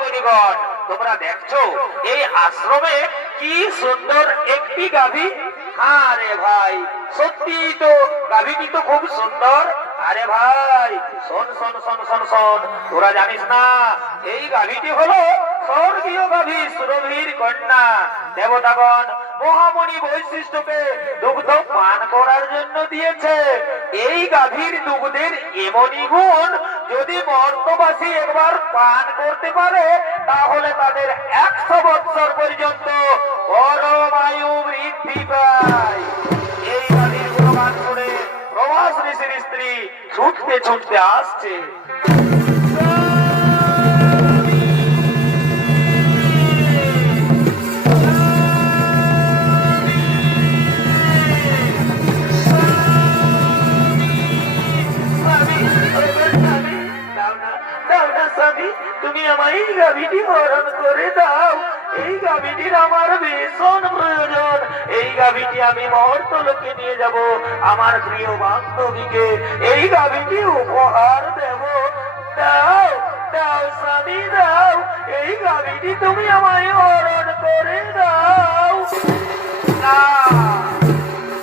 বৈদিগণ তোমরা দেখছ, এই আশ্রমে কি সুন্দর একটি গাভী? আরে ভাই সত্যি তো গাভীটি তো খুব সুন্দর। আরে ভাই, শোন শোন শোন শোন শোন, তোরা জানিস না, এই গাভীটি হলো স্বর্গীয় গাভী, সুরভীর কন্যা। দেবতাগণ মহামণি বৈশিষ্ট্যকে দুগ্ধ পান করার জন্য দিয়েছে। এই গাভীর দুগ্ধের এমনই গুণ, যদি মর্তবাসী একবার পান করতে পারে, তাহলে তাদের একশো বৎসর পর্যন্ত পরমায়ু বৃদ্ধি পায়। এই গাভীর গুণগান শুনে প্রভাস ঋষির স্ত্রী ছুটতে ছুটতে আসছে। আমায় এই গাভীটি হরণ করে দাও। এই গাভীটির আমার ভীষণ প্রয়োজন। এই গাভীটি আমি মহর্তলোকে নিয়ে যাব, আমার প্রিয় বান্ধবীকে। এই গাভীটি উপহার দেব। দাও দাও স্বামী, দাও। এই গাভীটি তুমি আমায় হরণ করে দাও। না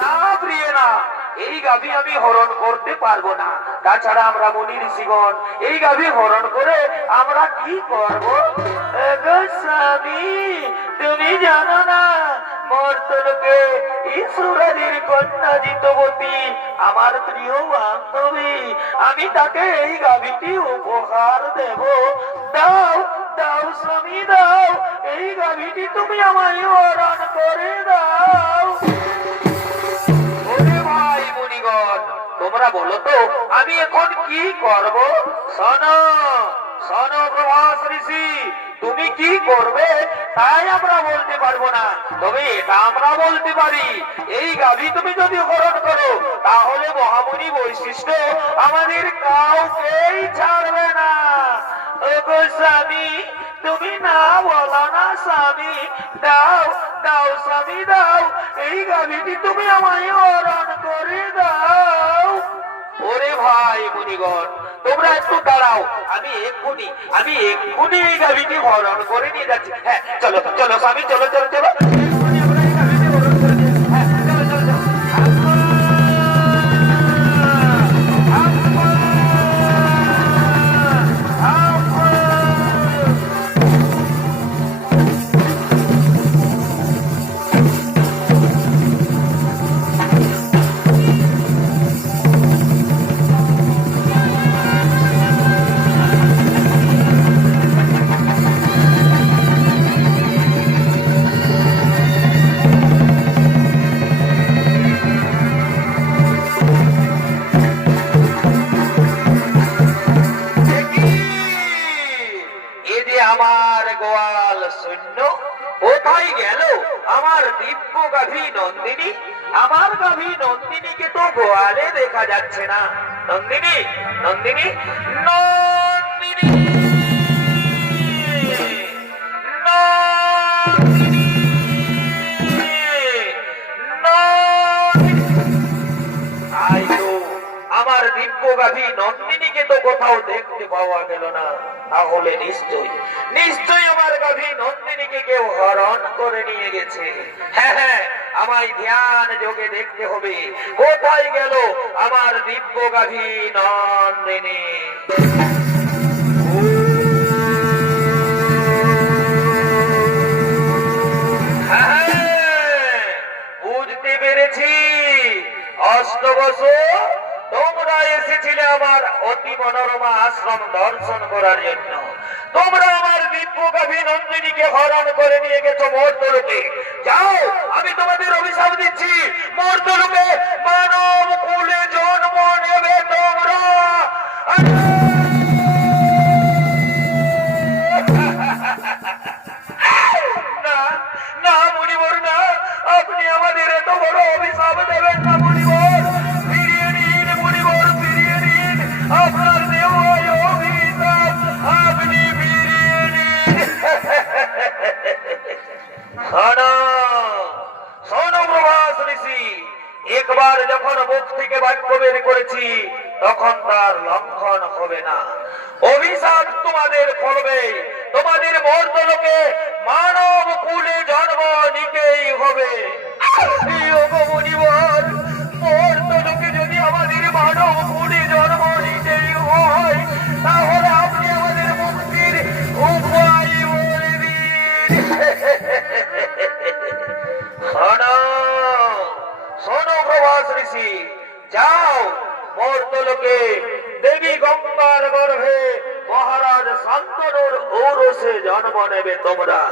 না প্রিয় না এই গাভী আমি হরণ করতে পারব না। তাছাড়া আমরা মুনি ঋষিগণ এই গাভী হরণ করে আমরা কি করব? স্বামী, তুমি জানো না মর্তলোকে ঈশ্বরাদির কন্যা জিতবতী, আমার প্রিয় বান্ধবী, আমি তাকে এই গাভীটি উপহার দেব। দাও দাও স্বামী, দাও, এই গাভীটি তুমি আমায় হরণ করে দাও। বলো তো আমি এখন কি করব? শোনো শোনো প্রভাস ঋষি, তুমি কি করবে তাই আমরা বলতে পারব না। তবে এটা আমরা বলতে পারি। এই গাভী তুমি যদি হরণ করো, তাহলে মহামুনি বৈশিষ্ট্য আমাদের কাউকেই ছাড়বে না। স্বামী তুমি না বলা না স্বামী, দাও দাও স্বামী, দাও। এই গাভীটি তুমি আমায় হরণ করে দাও। ওরে ভাই মুনিগণ, তোমরা একটু দাঁড়াও, আমি এক্ষুনি আমি এক্ষুনি এই গাভীটি হরণ করে নিয়ে যাচ্ছি। হ্যাঁ চলো চলো স্বামী, চলো চলো চলো। আমার দিব্য গাভী নন্দিনী, আমার গাভী নন্দিনীকে তো গোয়ালে দেখা যাচ্ছে না। নন্দিনী নন্দিনী নন্দিনী! নন্দিনীকে তো কোথাও দেখতে পাওয়া গেল না তাহলে নিশ্চয়ই নিশ্চয়ই আমার গাভী নন্দিনীকে কেউ হরণ করে নিয়ে গেছে। হ্যাঁ হ্যাঁ আমায় ধ্যান যোগে দেখতে হবে। কোথায় গেল আমার দিব্য গাভী নন্দিনী? হ্যাঁ, বুঝতে পেরেছি। তোমরা এসেছিলে আমার অতি মনোরমা আশ্রম দর্শন করার জন্য। তোমরা আমার দিব্য গাভী নন্দিনীকে হরণ করে নিয়ে গেছো মর্তরূপে যাও, আমি তোমাদের অভিশাপ দিচ্ছি। মর্তরূপে মানব কুলে জন্ম নেবে তোমরা। না না মুনিবর না আপনি আমাদের এত বড় অভিশাপ দেবেন না। শোনো শোনো যখন মুখ থেকে বাক্য বের করেছি, তখন তার লঙ্ঘন হবে না। অভিশাপ তোমাদের ফলবে, তোমাদের মর্তলোকে মানব কুলে জন্ম নিতেই হবে। মর্তলোকে যদি আমাদের মানব মর্তলোকে দেবী গঙ্গার গর্ভে মহারাজ শান্তনুর ঔরসে জন্ম নেবে তোমরা।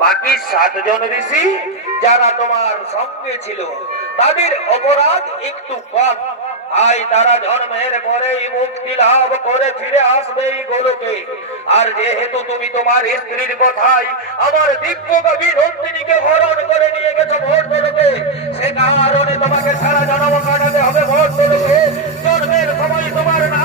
বাকি সাতজন ঋষি যারা তোমার সঙ্গে ছিল, তাদের অপরাধ একটু কম। তাই তারা জন্মের পরেই মুক্তি লাভ করে ফিরে আসবে এই গোলকে। আর যেহেতু তুমি তোমার স্ত্রীর কথাই আমার দিব্য কবি নন্দিনীকে হরণ করে নিয়ে গেছো ভোট সে কারণে তোমাকে সারা জন Come on, come.